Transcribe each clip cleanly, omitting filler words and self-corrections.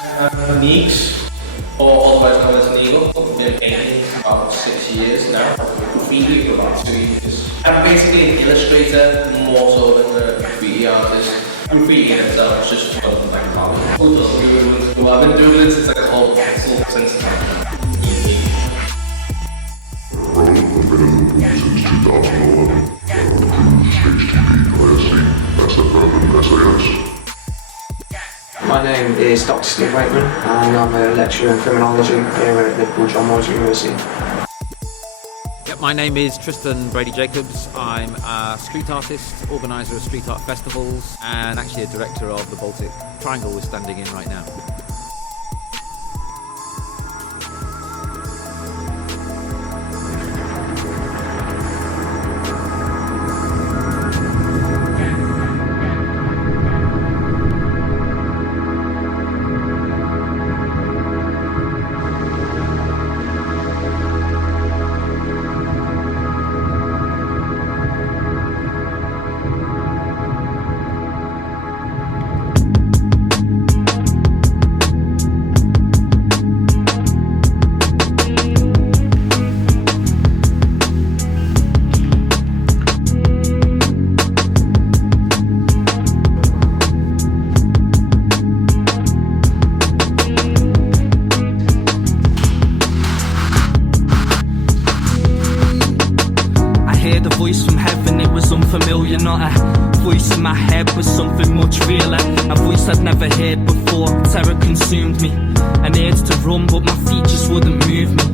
Neegz, or otherwise known as Neegz. I've been painting for about 6 years now. Graffiti for about 2 years. I'm basically an illustrator, more so than a graffiti artist. Graffiti in itself is just fun, like art. I've been doing this since like a whole pencil since Rone, I've been in Liverpool since 2011. Cruise, HTV, ISC, SF, SAS. My name is Dr. Steve Waitman and I'm a lecturer in criminology here at Liverpool John Moores University. My name is Tristan Jacobs. I'm a street artist, organiser of street art festivals and actually a director of the Baltic Triangle we're standing in right now. Voice from heaven, it was unfamiliar, not a voice in my head, was something much realer, a voice I'd never heard before. Terror consumed me, an urge to run, but my feet just wouldn't move me.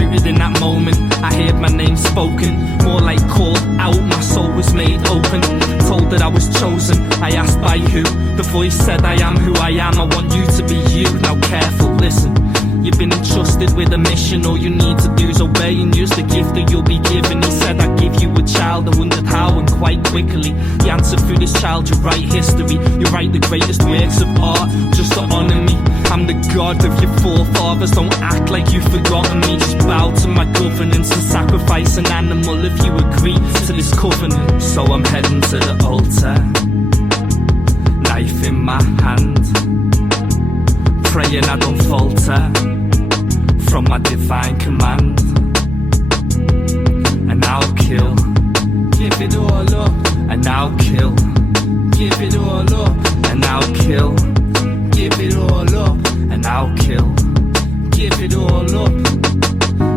Rooted in that moment, I heard my name spoken, more like called out, my soul was made open. Told that I was chosen, I asked by who, the voice said I am who I am, I want you to be you. Now careful, listen, you've been entrusted with a mission, all you need to do is obey and use the gift that you'll be given. He said I'd give you a child, I wondered how, and quite quickly he answered, through this child you write history, you write the greatest works of art, just to honour me. I'm the god of your forefathers, don't act like you've forgotten me, just bow to my governance and sacrifice an animal if you agree to this covenant. So I'm heading to the altar, knife in my hand, praying I don't falter from my divine command. And I'll kill, give it all up, and I'll kill, give it all up, and I'll kill, give it all up, and I'll kill, give it all up.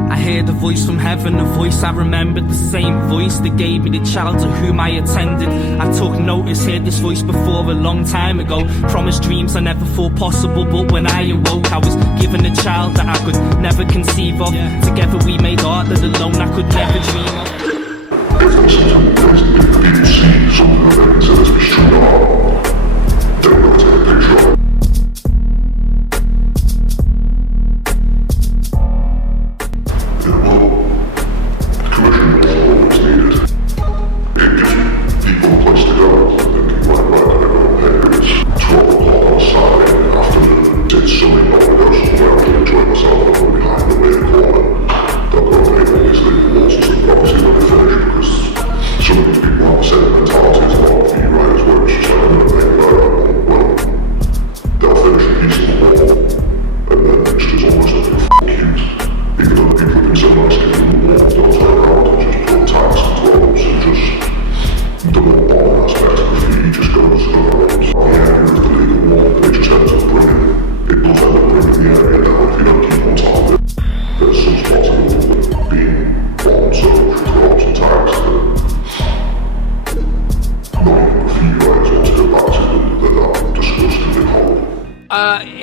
I heard a voice from heaven, a voice I remembered, the same voice that gave me the child to whom I attended. I took notice, heard this voice before a long time ago, promised dreams I never thought possible, but when I awoke I was given a child that I could never conceive of. Together we made art that alone I could never dream of. If you see something that considers me street art, then we'll take a picture.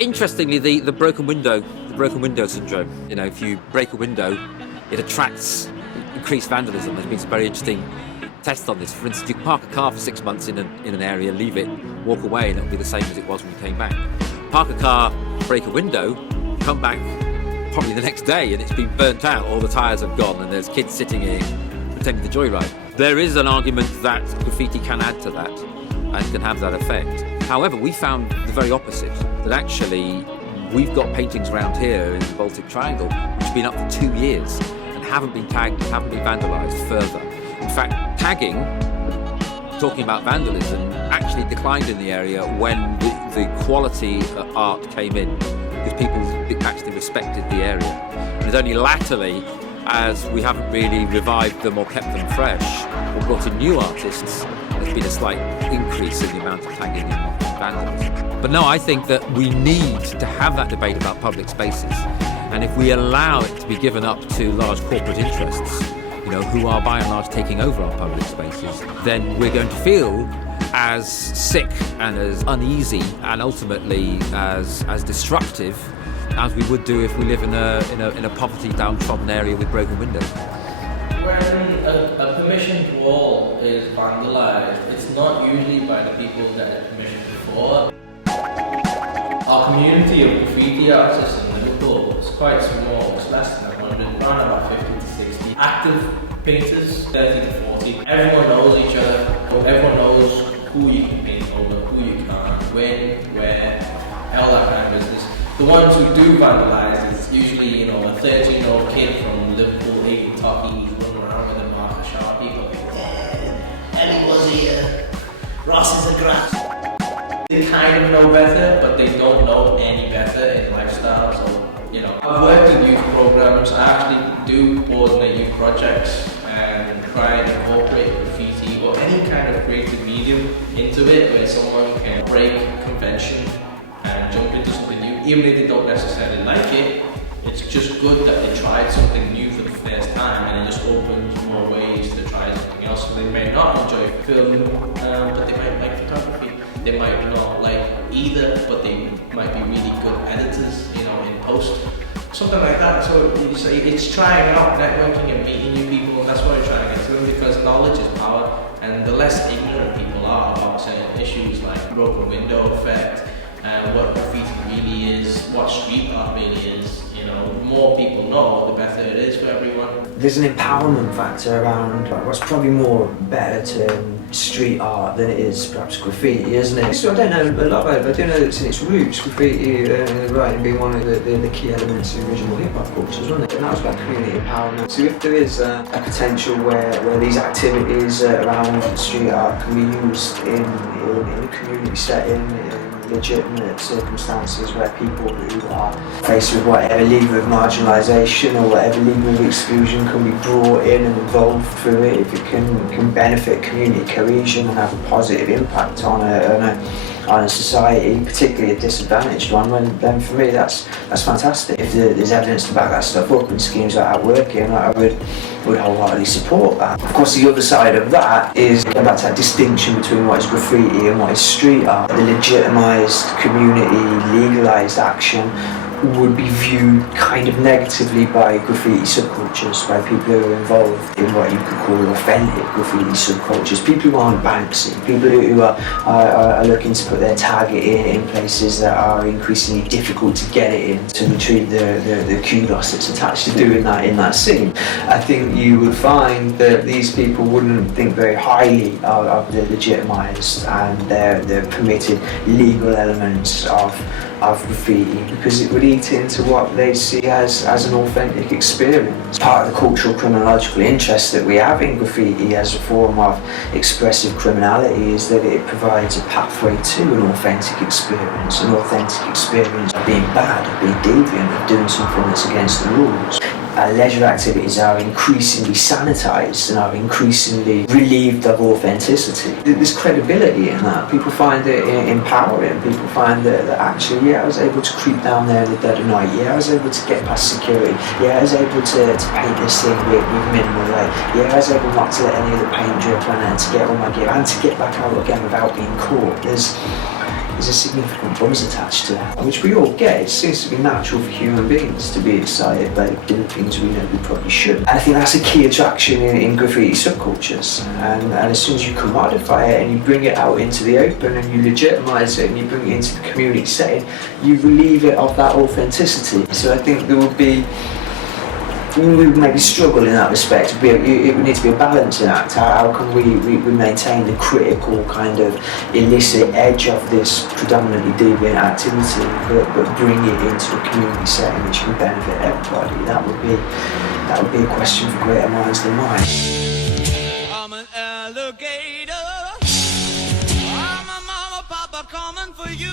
Interestingly, the broken window syndrome. You know, if you break a window, it attracts increased vandalism. There's been some very interesting tests on this. For instance, you can park a car for 6 months in an area, leave it, walk away, and it'll be the same as it was when you came back. Park a car, break a window, come back probably the next day, and it's been burnt out. All the tyres have gone, and there's kids sitting here pretending to joyride. There is an argument that graffiti can add to that and can have that effect. However, we found the very opposite, that actually we've got paintings around here in the Baltic Triangle which have been up for 2 years and haven't been tagged, haven't been vandalised further. In fact, tagging talking about vandalism actually declined in the area when the quality of art came in, because people actually respected the area. And it's only latterly, as we haven't really revived them or kept them fresh or brought in new artists, there's been a slight increase in the amount of tagging in vandalism. But no, I think that we need to have that debate about public spaces. And if we allow it to be given up to large corporate interests, who are by and large taking over our public spaces, then we're going to feel as sick and as uneasy and ultimately as destructive as we would do if we live in a poverty downtrodden area with broken windows. When a permissioned wall is vandalised, it's not usually by the people that had permission before. Our community of graffiti artists in Liverpool is quite small. It's less than 100, around about 50 to 60. Active painters, 30 to 40. Everyone knows each other. Everyone knows who you can paint over, who you can't, when, where, all that kind of business. The ones who do vandalise is usually, a 13-year-old kid from Liverpool eating talkie, who's running around with a marker sharpie, going, yeah, Ellie was here, Ross is a grass. They kind of know better, but they don't know any better in lifestyle. So, I've worked in youth programs. I actually do coordinate youth projects and try and incorporate graffiti or any kind of creative medium into it, where someone can break convention and jump into something new, even if they don't necessarily like it. It's just good that they tried something new for the first time, and it just opens more ways to try something else. So they may not enjoy filming, but they might like photography. They might not like either, but they might be really good editors, in post. Something like that. So it's trying out, networking and meeting new people, and that's what we're trying to get to, because knowledge is power, and the less ignorant people are about certain issues like broken window effect, what graffiti really is, what street art really is, more people know, the better it is for everyone. There's an empowerment factor around what's probably more better to street art than it is perhaps graffiti, isn't it? So I don't know a lot about it, but I do know that it's in its roots, graffiti writing being one of the key elements of original hip-hop cultures, wasn't it? And that was about community empowerment. So if there is a potential where these activities around street art can be used in a community setting, in legitimate circumstances where people who are faced with whatever level of marginalisation or whatever level of exclusion can be brought in and involved through it, if it can benefit community cohesion and have a positive impact on a society, particularly a disadvantaged one, then for me that's fantastic. If there's evidence to back that stuff up and schemes like that working, I would wholeheartedly support that. Of course, the other side of that is about that distinction between what is graffiti and what is street art. The legitimised community, legalised action would be viewed kind of negatively by graffiti subcultures, by people who are involved in what you could call authentic graffiti subcultures, people who aren't Banksy, people who are looking to put their target in places that are increasingly difficult to get it in, to retrieve the kudos that's attached to doing that in that scene. I think you would find that these people wouldn't think very highly of the legitimised and their permitted legal elements of graffiti, because it would eat into what they see as an authentic experience. Part of the cultural criminological interest that we have in graffiti as a form of expressive criminality is that it provides a pathway to an authentic experience of being bad, of being deviant, of doing something that's against the rules. Our leisure activities are increasingly sanitised and are increasingly relieved of authenticity. There's credibility in that. People find it empowering. People find that actually, I was able to creep down there in the dead of night. I was able to get past security. I was able to paint this thing with minimal light. I was able not to let any of the paint drip on it, and to get all my gear and to get back out again without being caught. There's a significant buzz attached to that, which we all get. It seems to be natural for human beings to be excited by doing things we know we probably shouldn't. I think that's a key attraction in graffiti subcultures. And as soon as you commodify it and you bring it out into the open and you legitimise it and you bring it into the community setting, you relieve it of that authenticity. So I think there would be we would maybe struggle in that respect. It would need to be a balancing act. How can we maintain the critical kind of illicit edge of this predominantly deviant activity, but bring it into a community setting which can benefit everybody? That would be a question for greater minds than mine. I'm an alligator. for you.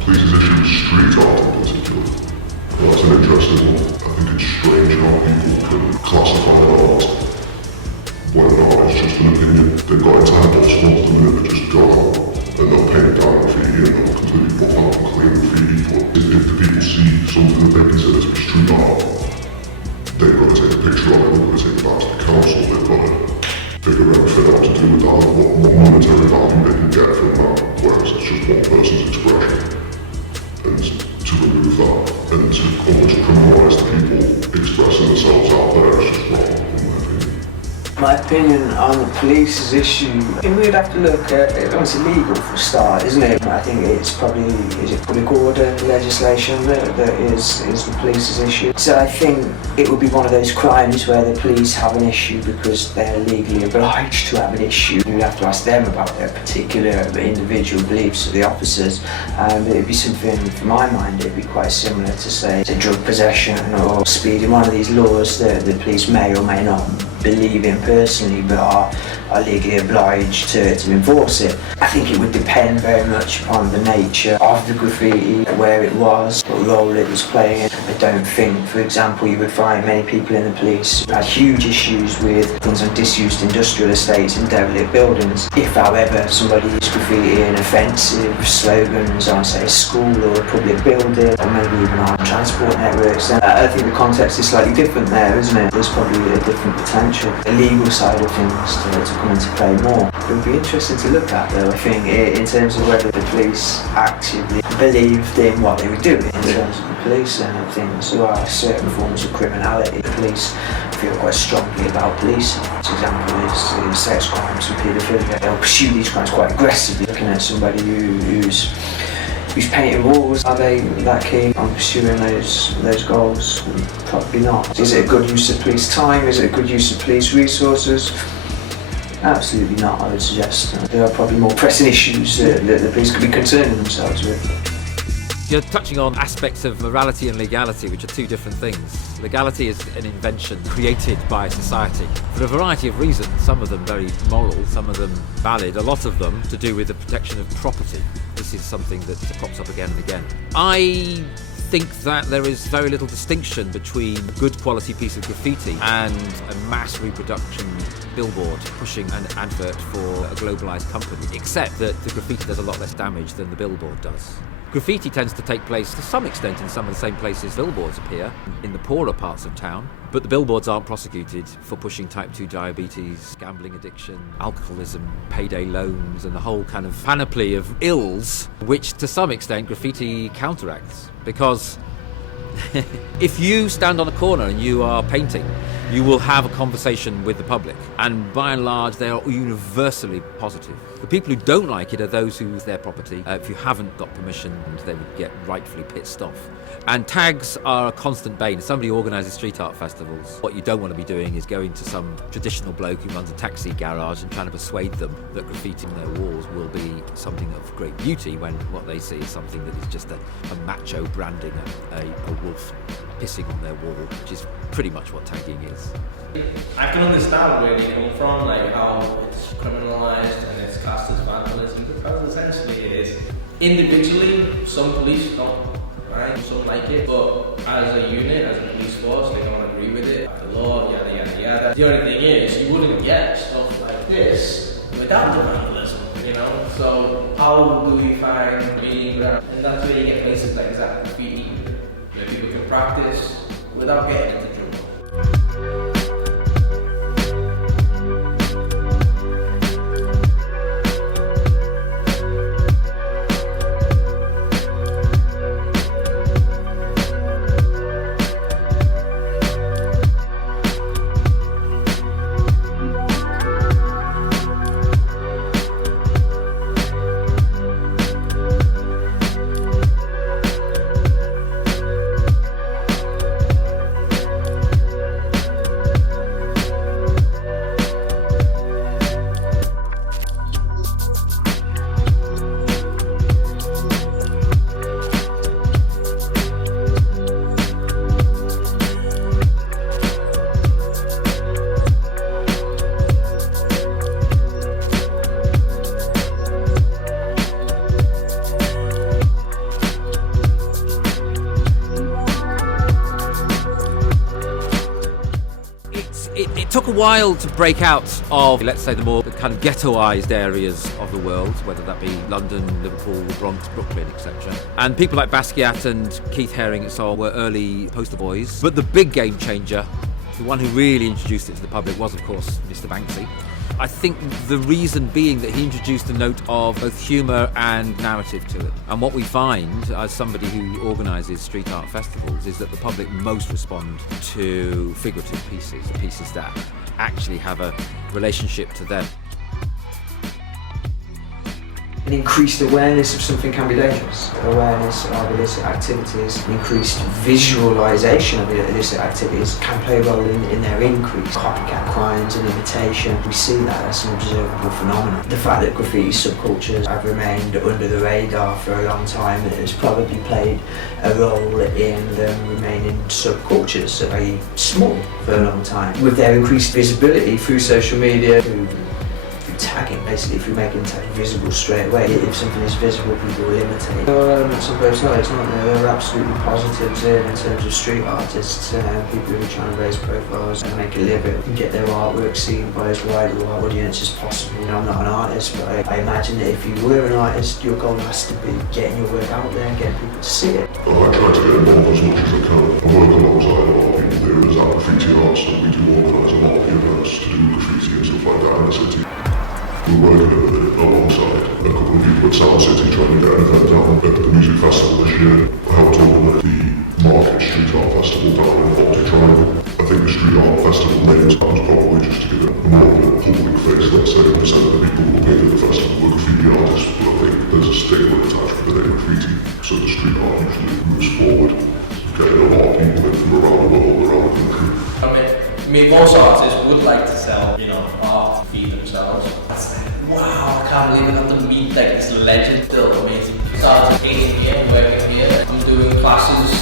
Police's issue with street art in particular. Well, that's an interesting one. I think it's strange how people can classify art when art is just an opinion. They've got a time box once the minute they just go out and they'll paint down graffiti and they'll completely put out and clean graffiti. But if the people see something that they consider to be street art, they've got to take a picture of it, they've got to take it back to the council, they've got to figure everything out to do with that, what monetary value they can get from that, whereas it's just one person's expression. And to remove that and to almost criminalise the people expressing themselves out there is just wrong, in my opinion. My opinion on the police's issue, I think we'd have to look at it. It's illegal for a start, isn't it? I think it's probably, is it public order legislation that is the police's issue? So I think it would be one of those crimes where the police have an issue because they're legally obliged to have an issue. You'd have to ask them about their particular individual beliefs of the officers. It'd be something, from my mind, it'd be quite similar to, say, to drug possession or speeding, one of these laws that the police may or may not believe in personally but are legally obliged to enforce it. I think it would depend very much upon the nature of the graffiti, where it was, what role it was playing. I don't think, for example, you would find many people in the police who had huge issues with things on disused industrial estates and derelict buildings. If, however, somebody is graffitiing offensive slogans on, say, a school or a public building, or maybe even on transport networks, then I think the context is slightly different there, isn't it? There's probably a different potential, the legal side of things to come into play more. It would be interesting to look at, though, I think, in terms of whether the police actively believed in what they were doing in terms of the police and things. There are certain forms of criminality. The police feel quite strongly about policing. For example, is sex crimes and paedophilia. They'll pursue these crimes quite aggressively. Looking at somebody who's painting walls, are they that keen on pursuing those goals? Probably not. Is it a good use of police time? Is it a good use of police resources? Absolutely not, I would suggest. There are probably more pressing issues that the police could be concerning themselves with. You're touching on aspects of morality and legality, which are two different things. Legality is an invention created by society for a variety of reasons, some of them very moral, some of them valid, a lot of them to do with the protection of property. This is something that crops up again and again. I think that there is very little distinction between a good quality piece of graffiti and a mass reproduction billboard pushing an advert for a globalised company, except that the graffiti does a lot less damage than the billboard does. Graffiti tends to take place to some extent in some of the same places billboards appear, in the poorer parts of town, but the billboards aren't prosecuted for pushing type 2 diabetes, gambling addiction, alcoholism, payday loans, and the whole kind of panoply of ills, which to some extent graffiti counteracts. Because if you stand on a corner and you are painting, you will have a conversation with the public, and by and large they are universally positive. The people who don't like it are those whose their property, if you haven't got permission, they would get rightfully pissed off. And tags are a constant bane. If somebody organises street art festivals, what you don't want to be doing is going to some traditional bloke who runs a taxi garage and trying to persuade them that graffiti on their walls will be something of great beauty when what they see is something that is just a macho branding a wolf pissing on their wall, which is pretty much what tagging is. I can understand where they come from, like how it's criminalised and it's classed as vandalism, because essentially it is. Individually, some police don't, right? Some like it, but as a unit, as a police force, they don't agree with it. The law, yada yada yada. The only thing is, you wouldn't get stuff like this without the vandalism, you know? So how do we find meaning ground? And that's where you get places like Zap Graffiti, where people can practice without getting into trouble. while to break out of, let's say, the more kind of ghettoised areas of the world, whether that be London, Liverpool, Bronx, Brooklyn, etc. And people like Basquiat and Keith Haring and so on were early poster boys. But the big game changer, the one who really introduced it to the public, was, of course, Mr. Banksy. I think the reason being that he introduced a note of both humour and narrative to it. And what we find, as somebody who organises street art festivals, is that the public most respond to figurative pieces, pieces that actually have a relationship to them. An increased awareness of something can be dangerous. Awareness of illicit activities, increased visualisation of illicit activities can play a role in their increase. Copycat crimes and imitation, we see that as an observable phenomenon. The fact that graffiti subcultures have remained under the radar for a long time has probably played a role in them remaining subcultures, very small for a long time. With their increased visibility through social media, through tagging, basically, through making tag visible straight away. If something is visible, people will imitate. There are elements on both sides, aren't there? There are absolutely positives in terms of street artists, people who are trying to raise profiles and make a living and get their artwork seen by as wide an audience as possible. You know, I'm not an artist, but I imagine that if you were an artist, your goal has to be getting your work out there and getting people to see it. I try to get involved as much as I can. I work alongside a lot of people here at Zap Graffiti Art, so we do organise a lot of events to do graffiti and stuff like that in the city. We're working alongside a couple of people at South City trying to get an event down at the music festival this year. I helped organise the Market Street Art Festival down in the Baltic Triangle. I think the Street Art Festival names happens probably just to give it a more of a public face. Let's say 1% of the people who pay for the festival are graffiti artists, but I think there's a stigma attached with their graffiti, so the street art usually moves forward, getting a lot of people in from around the world, around the country. I mean, most artists would like to sell, art to feed themselves. Wow, I can't believe I got to meet like this legend, still amazing. Started painting here, working here. I'm doing classes